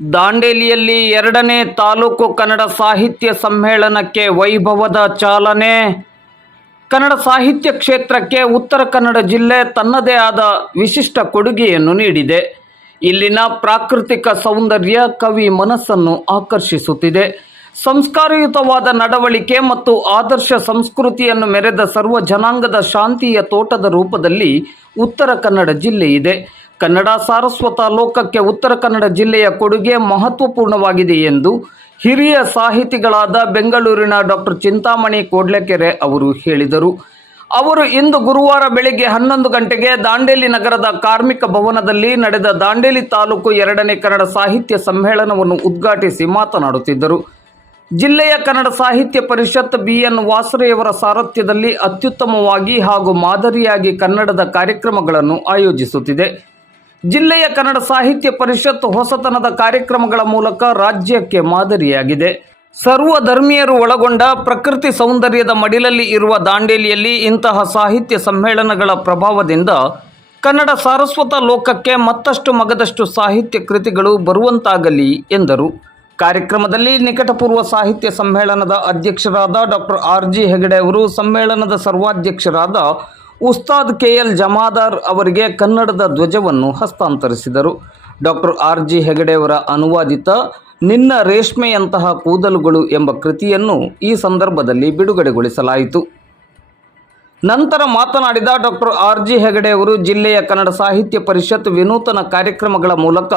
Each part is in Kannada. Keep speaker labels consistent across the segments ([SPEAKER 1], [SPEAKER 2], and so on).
[SPEAKER 1] ದಾಂಡೇಲಿಯಲ್ಲಿ ಎರಡನೇ ತಾಲೂಕು ಕನ್ನಡ ಸಾಹಿತ್ಯ ಸಮ್ಮೇಳನಕ್ಕೆ ವೈಭವದ ಚಾಲನೆ. ಕನ್ನಡ ಸಾಹಿತ್ಯ ಕ್ಷೇತ್ರಕ್ಕೆ ಉತ್ತರ ಕನ್ನಡ ಜಿಲ್ಲೆ ತನ್ನದೇ ಆದ ವಿಶಿಷ್ಟ ಕೊಡುಗೆಯನ್ನು ನೀಡಿದೆ. ಇಲ್ಲಿನ ಪ್ರಾಕೃತಿಕ ಸೌಂದರ್ಯ ಕವಿ ಮನಸ್ಸನ್ನು ಆಕರ್ಷಿಸುತ್ತಿದೆ. ಸಂಸ್ಕಾರಯುತವಾದ ನಡವಳಿಕೆ ಮತ್ತು ಆದರ್ಶ ಸಂಸ್ಕೃತಿಯನ್ನು ಮೆರೆದ ಸರ್ವ ಜನಾಂಗದ ಶಾಂತಿಯ ತೋಟದ ರೂಪದಲ್ಲಿ ಉತ್ತರ ಕನ್ನಡ ಜಿಲ್ಲೆ ಇದೆ. ಕನ್ನಡ ಸಾರಸ್ವತ ಲೋಕಕ್ಕೆ ಉತ್ತರ ಕನ್ನಡ ಜಿಲ್ಲೆಯ ಕೊಡುಗೆ ಮಹತ್ವಪೂರ್ಣವಾಗಿದೆ ಎಂದು ಹಿರಿಯ ಸಾಹಿತಿಗಳಾದ ಬೆಂಗಳೂರಿನ ಡಾಕ್ಟರ್ ಚಿಂತಾಮಣಿ ಕೋಡ್ಲೆಕೆರೆ ಅವರು ಹೇಳಿದರು. ಅವರು ಇಂದು ಗುರುವಾರ ಬೆಳಿಗ್ಗೆ ಹನ್ನೊಂದು ಗಂಟೆಗೆ ದಾಂಡೇಲಿ ನಗರದ ಕಾರ್ಮಿಕ ಭವನದಲ್ಲಿ ನಡೆದ ದಾಂಡೇಲಿ ತಾಲೂಕು ಎರಡನೇ ಕನ್ನಡ ಸಾಹಿತ್ಯ ಸಮ್ಮೇಳನವನ್ನು ಉದ್ಘಾಟಿಸಿ ಮಾತನಾಡುತ್ತಿದ್ದರು. ಜಿಲ್ಲೆಯ ಕನ್ನಡ ಸಾಹಿತ್ಯ ಪರಿಷತ್ ಬಿಎನ್ ವಾಸರೆಯವರ ಸಾರಥ್ಯದಲ್ಲಿ ಅತ್ಯುತ್ತಮವಾಗಿ ಹಾಗೂ ಮಾದರಿಯಾಗಿ ಕನ್ನಡದ ಕಾರ್ಯಕ್ರಮಗಳನ್ನು ಆಯೋಜಿಸುತ್ತಿದೆ. ಜಿಲ್ಲೆಯ ಕನ್ನಡ ಸಾಹಿತ್ಯ ಪರಿಷತ್ ಹೊಸತನದ ಕಾರ್ಯಕ್ರಮಗಳ ಮೂಲಕ ರಾಜ್ಯಕ್ಕೆ ಮಾದರಿಯಾಗಿದೆ. ಸರ್ವ ಧರ್ಮೀಯರು ಒಳಗೊಂಡ ಪ್ರಕೃತಿ ಸೌಂದರ್ಯದ ಮಡಿಲಲ್ಲಿ ಇರುವ ದಾಂಡೇಲಿಯಲ್ಲಿ ಇಂತಹ ಸಾಹಿತ್ಯ ಸಮ್ಮೇಳನಗಳ ಪ್ರಭಾವದಿಂದ ಕನ್ನಡ ಸಾರಸ್ವತ ಲೋಕಕ್ಕೆ ಮತ್ತಷ್ಟು ಮಗದಷ್ಟು ಸಾಹಿತ್ಯ ಕೃತಿಗಳು ಬರುವಂತಾಗಲಿ ಎಂದರು. ಕಾರ್ಯಕ್ರಮದಲ್ಲಿ ನಿಕಟಪೂರ್ವ ಸಾಹಿತ್ಯ ಸಮ್ಮೇಳನದ ಅಧ್ಯಕ್ಷರಾದ ಡಾಕ್ಟರ್ ಆರ್ ಜಿ ಹೆಗಡೆ ಅವರು, ಸಮ್ಮೇಳನದ ಸರ್ವಾಧ್ಯಕ್ಷರಾದ ಉಸ್ತಾದ್ ಕೆ ಎಲ್ ಜಮಾದಾರ್ ಅವರಿಗೆ ಕನ್ನಡದ ಧ್ವಜವನ್ನು ಹಸ್ತಾಂತರಿಸಿದರು. ಡಾಕ್ಟರ್ ಆರ್ ಜಿ ಹೆಗಡೆಯವರ ಅನುವಾದಿತ ನಿನ್ನ ರೇಷ್ಮೆಯಂತಹ ಕೂದಲುಗಳು ಎಂಬ ಕೃತಿಯನ್ನು ಈ ಸಂದರ್ಭದಲ್ಲಿ ಬಿಡುಗಡೆಗೊಳಿಸಲಾಯಿತು. ನಂತರ ಮಾತನಾಡಿದ ಡಾಕ್ಟರ್ ಆರ್ ಜಿ ಹೆಗಡೆಯವರು ಜಿಲ್ಲೆಯ ಕನ್ನಡ ಸಾಹಿತ್ಯ ಪರಿಷತ್ ವಿನೂತನ ಕಾರ್ಯಕ್ರಮಗಳ ಮೂಲಕ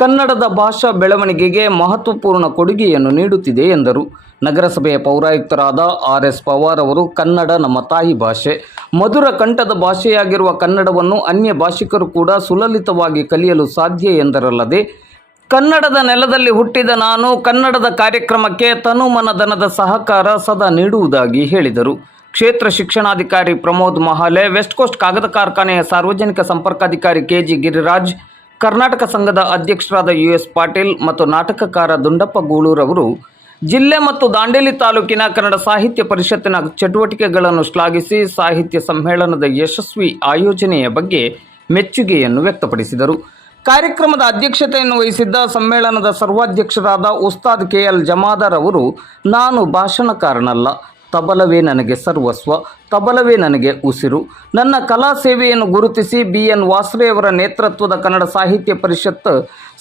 [SPEAKER 1] ಕನ್ನಡದ ಭಾಷಾ ಬೆಳವಣಿಗೆಗೆ ಮಹತ್ವಪೂರ್ಣ ಕೊಡುಗೆಯನ್ನು ನೀಡುತ್ತಿದೆ ಎಂದರು. ನಗರಸಭೆಯ ಪೌರಾಯುಕ್ತರಾದ ಆರ್ ಎಸ್ ಪವಾರ್ ಅವರು, ಕನ್ನಡ ನಮ್ಮ ತಾಯಿ ಭಾಷೆ. ಮಧುರ ಕಂಠದ ಭಾಷೆಯಾಗಿರುವ ಕನ್ನಡವನ್ನು ಅನ್ಯ ಭಾಷಿಕರು ಕೂಡ ಸುಲಲಿತವಾಗಿ ಕಲಿಯಲು ಸಾಧ್ಯ ಎಂದರಲ್ಲದೆ, ಕನ್ನಡದ ನೆಲದಲ್ಲಿ ಹುಟ್ಟಿದ ನಾನು ಕನ್ನಡದ ಕಾರ್ಯಕ್ರಮಕ್ಕೆ ತನು ಮನಧನದ ಸಹಕಾರ ಸದಾ ನೀಡುವುದಾಗಿ ಹೇಳಿದರು. ಕ್ಷೇತ್ರ ಶಿಕ್ಷಣಾಧಿಕಾರಿ ಪ್ರಮೋದ್ ಮಹಾಲೆ, ವೆಸ್ಟ್ ಕೋಸ್ಟ್ ಕಾಗದ ಕಾರ್ಖಾನೆಯ ಸಾರ್ವಜನಿಕ ಸಂಪರ್ಕಾಧಿಕಾರಿ ಕೆಜಿ ಗಿರಿರಾಜ್ ಕರ್ನಾಟಕ ಸಂಘದ ಅಧ್ಯಕ್ಷರಾದ ಯು ಎಸ್ ಪಾಟೀಲ್ ಮತ್ತು ನಾಟಕಕಾರ ದುಂಡಪ್ಪ ಗೂಳೂರವರು ಜಿಲ್ಲೆ ಮತ್ತು ದಾಂಡೇಲಿ ತಾಲೂಕಿನ ಕನ್ನಡ ಸಾಹಿತ್ಯ ಪರಿಷತ್ತಿನ ಚಟುವಟಿಕೆಗಳನ್ನು ಶ್ಲಾಘಿಸಿ ಸಾಹಿತ್ಯ ಸಮ್ಮೇಳನದ ಯಶಸ್ವಿ ಆಯೋಜನೆಯ ಬಗ್ಗೆ ಮೆಚ್ಚುಗೆಯನ್ನು ವ್ಯಕ್ತಪಡಿಸಿದರು. ಕಾರ್ಯಕ್ರಮದ ಅಧ್ಯಕ್ಷತೆಯನ್ನು ವಹಿಸಿದ್ದ ಸಮ್ಮೇಳನದ ಸರ್ವಾಧ್ಯಕ್ಷರಾದ ಉಸ್ತಾದ್ ಕೆ ಎಲ್ ಜಮಾದರ್ ಅವರು, ನಾನು ಭಾಷಣಕಾರನಲ್ಲ ತಬಲವೇ ನನಗೆ ಸರ್ವಸ್ವ, ತಬಲವೇ ನನಗೆ ಉಸಿರು. ನನ್ನ ಕಲಾ ಸೇವೆಯನ್ನು ಗುರುತಿಸಿ ಬಿ. ಎನ್. ವಾಸ್ರೆಯವರ ನೇತೃತ್ವದ ಕನ್ನಡ ಸಾಹಿತ್ಯ ಪರಿಷತ್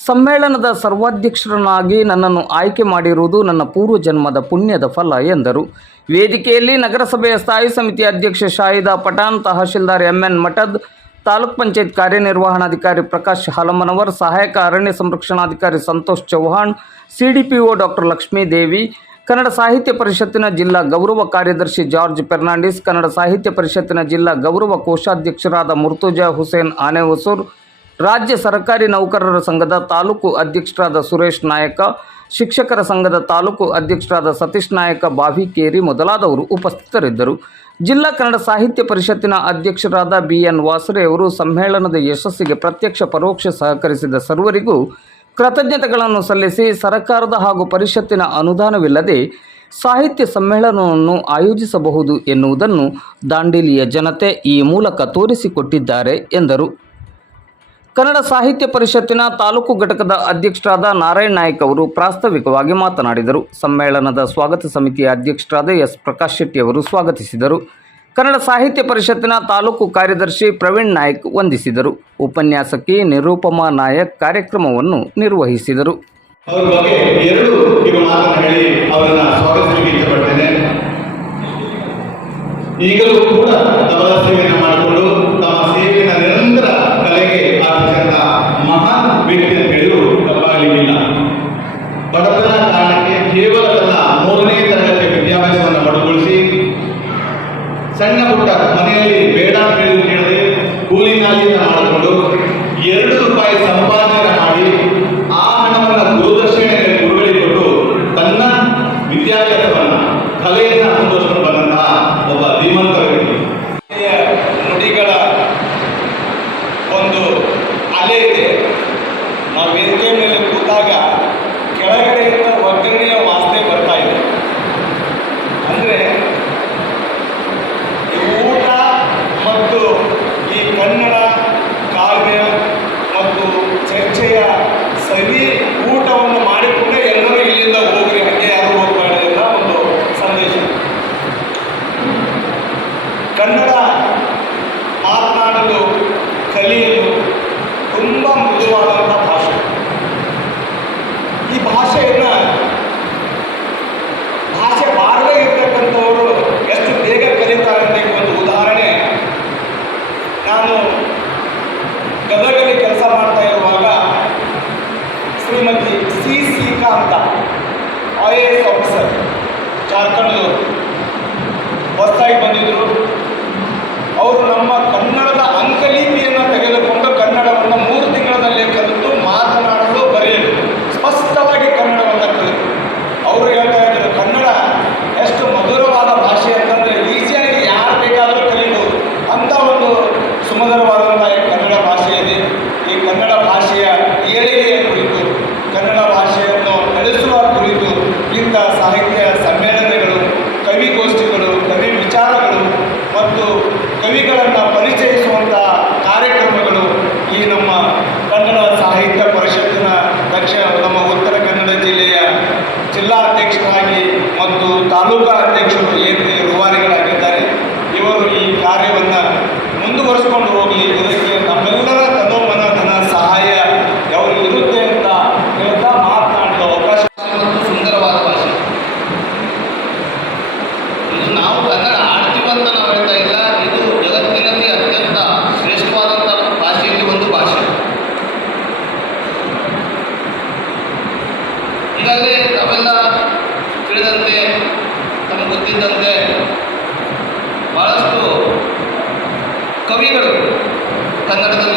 [SPEAKER 1] ಸಮ್ಮೇಳನದ ಸರ್ವಾಧ್ಯಕ್ಷರನ್ನಾಗಿ ನನ್ನನ್ನು ಆಯ್ಕೆ ಮಾಡಿರುವುದು ನನ್ನ ಪೂರ್ವ ಜನ್ಮದ ಪುಣ್ಯದ ಫಲ ಎಂದರು. ವೇದಿಕೆಯಲ್ಲಿ ನಗರಸಭೆಯ ಸ್ಥಾಯಿ ಸಮಿತಿ ಅಧ್ಯಕ್ಷ ಶಾಹಿದಾ ಪಠಾನ್ ತಹಶೀಲ್ದಾರ್ ಎಂ. ಎನ್. ಮಠದ್ ತಾಲೂಕ್ ಪಂಚಾಯತ್ ಕಾರ್ಯನಿರ್ವಹಣಾಧಿಕಾರಿ ಪ್ರಕಾಶ್ ಹಲಮನವರ್, ಸಹಾಯಕ ಅರಣ್ಯ ಸಂರಕ್ಷಣಾಧಿಕಾರಿ ಸಂತೋಷ್ ಚೌಹಾಣ್ ಸಿಡಿಪಿಒ ಡಾಕ್ಟರ್ ಲಕ್ಷ್ಮೀ ದೇವಿ ಕನ್ನಡ ಸಾಹಿತ್ಯ ಪರಿಷತ್ತಿನ ಜಿಲ್ಲಾ ಗೌರವ ಕಾರ್ಯದರ್ಶಿ ಜಾರ್ಜ್ ಫೆರ್ನಾಂಡಿಸ್, ಕನ್ನಡ ಸಾಹಿತ್ಯ ಪರಿಷತ್ತಿನ ಜಿಲ್ಲಾ ಗೌರವ ಕೋಶಾಧ್ಯಕ್ಷರಾದ ಮುರ್ತುಜಾ ಹುಸೇನ್ ಆನೆಹೊಸೂರ್, ರಾಜ್ಯ ಸರ್ಕಾರಿ ನೌಕರರ ಸಂಘದ ತಾಲೂಕು ಅಧ್ಯಕ್ಷರಾದ ಸುರೇಶ್ ನಾಯಕ, ಶಿಕ್ಷಕರ ಸಂಘದ ತಾಲೂಕು ಅಧ್ಯಕ್ಷರಾದ ಸತೀಶ್ ನಾಯಕ, ಬಾವಿಕೇರಿ ಮೊದಲಾದವರು ಉಪಸ್ಥಿತರಿದ್ದರು. ಜಿಲ್ಲಾ ಕನ್ನಡ ಸಾಹಿತ್ಯ ಪರಿಷತ್ತಿನ ಅಧ್ಯಕ್ಷರಾದ ಬಿ ಎನ್ ವಾಸರೆ ಅವರು ಸಮ್ಮೇಳನದ ಯಶಸ್ಸಿಗೆ ಪ್ರತ್ಯಕ್ಷ ಪರೋಕ್ಷ ಸಹಕರಿಸಿದ ಸರ್ವರಿಗೂ ಕೃತಜ್ಞತೆಗಳನ್ನು ಸಲ್ಲಿಸಿ ಸರ್ಕಾರದ ಹಾಗೂ ಪರಿಷತ್ತಿನ ಅನುದಾನವಿಲ್ಲದೆ ಸಾಹಿತ್ಯ ಸಮ್ಮೇಳನವನ್ನು ಆಯೋಜಿಸಬಹುದು ಎನ್ನುವುದನ್ನು ದಾಂಡೇಲಿಯ ಜನತೆ ಈ ಮೂಲಕ ತೋರಿಸಿಕೊಟ್ಟಿದ್ದಾರೆ ಎಂದರು. ಕನ್ನಡ ಸಾಹಿತ್ಯ ಪರಿಷತ್ತಿನ ತಾಲೂಕು ಘಟಕದ ಅಧ್ಯಕ್ಷರಾದ ನಾರಾಯಣ್ ನಾಯ್ಕ ಅವರು ಪ್ರಾಸ್ತಾವಿಕವಾಗಿ ಮಾತನಾಡಿದರು. ಸಮ್ಮೇಳನದ ಸ್ವಾಗತ ಸಮಿತಿಯ ಅಧ್ಯಕ್ಷರಾದ ಎಸ್ ಪ್ರಕಾಶ್ ಶೆಟ್ಟಿ ಅವರು ಸ್ವಾಗತಿಸಿದರು. ಕನ್ನಡ ಸಾಹಿತ್ಯ ಪರಿಷತ್ತಿನ ತಾಲೂಕು ಕಾರ್ಯದರ್ಶಿ ಪ್ರವೀಣ್ ನಾಯ್ಕ್ ವಂದಿಸಿದರು. ಉಪನ್ಯಾಸಕಿ ನಿರೂಪಮಾ ನಾಯಕ್ ಕಾರ್ಯಕ್ರಮವನ್ನು ನಿರ್ವಹಿಸಿದರು.
[SPEAKER 2] ಈಗಲೂ ಕೂಡ ಸೇವೆಯನ್ನು ಮಾಡಿಕೊಂಡು ಸಣ್ಣ ಪುಟ್ಟ ಮನೆಯಲ್ಲಿ ಬೇಡ ಕೇಳದೆ ಕೂಲಿ ನಾಲಿನ ಮಾಡಿಕೊಂಡು ಎರಡು ರೂಪಾಯಿ ಸಂಪಾದನೆ ಮಾಡಿ ಆ ಹಣವನ್ನು ಗುರುದಕ್ಷಿಣೆಗೆ ಗುರುಗಳಿಗೆ ಕೊಟ್ಟು ತನ್ನ ವಿದ್ಯಾಭ್ಯಾಸವನ್ನ, ಕಲೆಯನ್ನ ಮುಂದುವರಿಸಿಕೊಂಡು ಬಂದಂತಹ ಒಬ್ಬ ಧೀಮಂತ ವ್ಯಕ್ತಿ. ನುಡಿಗಳ
[SPEAKER 3] ಒಂದು ಅಲೆ ಇದೆ.
[SPEAKER 4] ನಾವು
[SPEAKER 5] ವೇದಿಕೆ ಮೇಲೆ carne cuando lo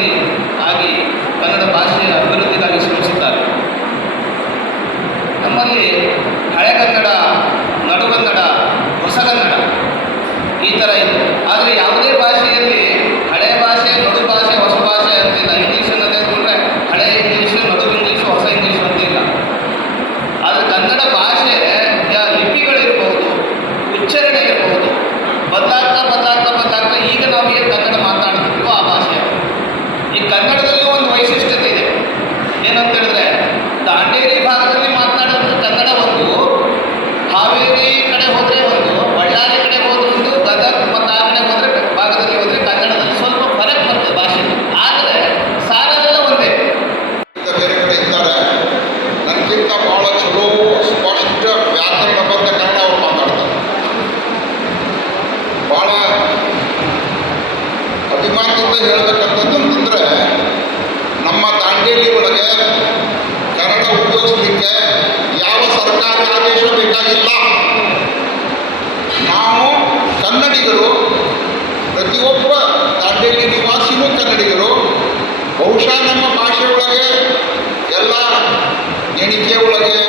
[SPEAKER 5] ಅವರಿಗೆ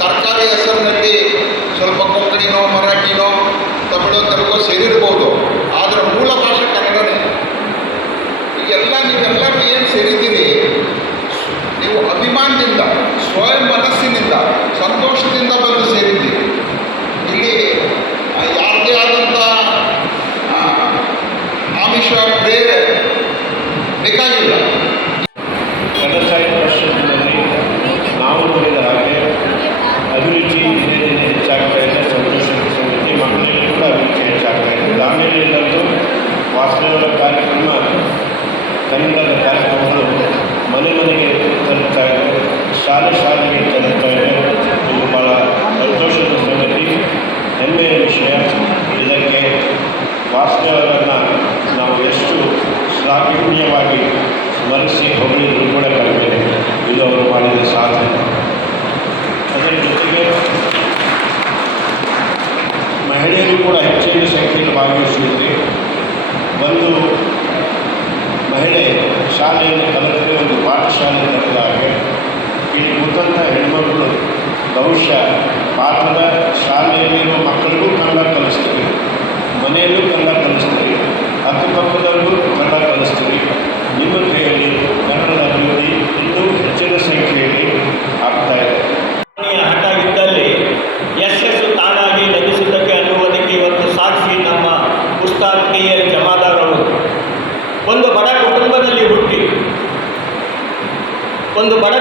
[SPEAKER 5] ಸರ್ಕಾರಿ ಹೆಸರಿನಲ್ಲಿ ಸ್ವಲ್ಪ ಕೊಂಕಣಿ ನೋವು
[SPEAKER 6] ಮರ ರಾಷ್ಟ್ರಗಳನ್ನು ನಾವು ಎಷ್ಟು ಶ್ಲಾಘನೀಯವಾಗಿ ಸ್ಮರಿಸಿ ಹೊರಳಿ ದುರ್ಗುಣಕ್ಕಾಗಬೇಕಿದೆ ಇದು ಅವರು ಮಾಡಿದ ಸಾಧನೆ. ಅದರ ಜೊತೆಗೆ ಮಹಿಳೆಯರು ಕೂಡ ಹೆಚ್ಚಿನ ಸಂಖ್ಯೆಯಲ್ಲಿ ಭಾಗವಹಿಸಿದ್ರಿ ಒಂದು ಮಹಿಳೆ ಶಾಲೆಯಲ್ಲಿ ಕಲಿತರೆ ಒಂದು ಪಾಠಶಾಲೆ ನಡೆದ ಹಾಗೆ ಇಲ್ಲಿ ಕೂತಂಥ ಹೆಣ್ಮಗಳು ಬಹುಶಃ ಪಾಠದ ಶಾಲೆಯಲ್ಲಿರುವ ಮಕ್ಕಳು ಮನೆಯಲ್ಲೂ ಕನ್ನಡ ಕಲಿಸ್ತೀರಿ, ಅಕ್ಕಪಕ್ಕದಲ್ಲೂ ಕನ್ನಡ ಕಲಿಸ್ತೀರಿ. ನಿಮ್ಮ ಕೈಯಲ್ಲಿ ಕನ್ನಡದ ಅಭಿವೃದ್ಧಿ ಇನ್ನೂ ಹೆಚ್ಚಿನ ಸಂಖ್ಯೆಯಲ್ಲಿ ಆಗ್ತಾ ಇದೆ.
[SPEAKER 7] ಹಠವಿದ್ದಲ್ಲಿ ಯಶಸ್ಸು ತಾನಾಗಿ ಲಭಿಸುವುದಕ್ಕೆ ಅನ್ನುವುದಕ್ಕೆ ಇವತ್ತು ಸಾಕ್ಷಿ ನಮ್ಮ ಉಸ್ತಾದ್ನೀಯ ಜಮಾದಾರರು ಒಂದು ಬಡ ಕುಟುಂಬದಲ್ಲಿ ಹುಟ್ಟಿ, ಒಂದು ಬಡ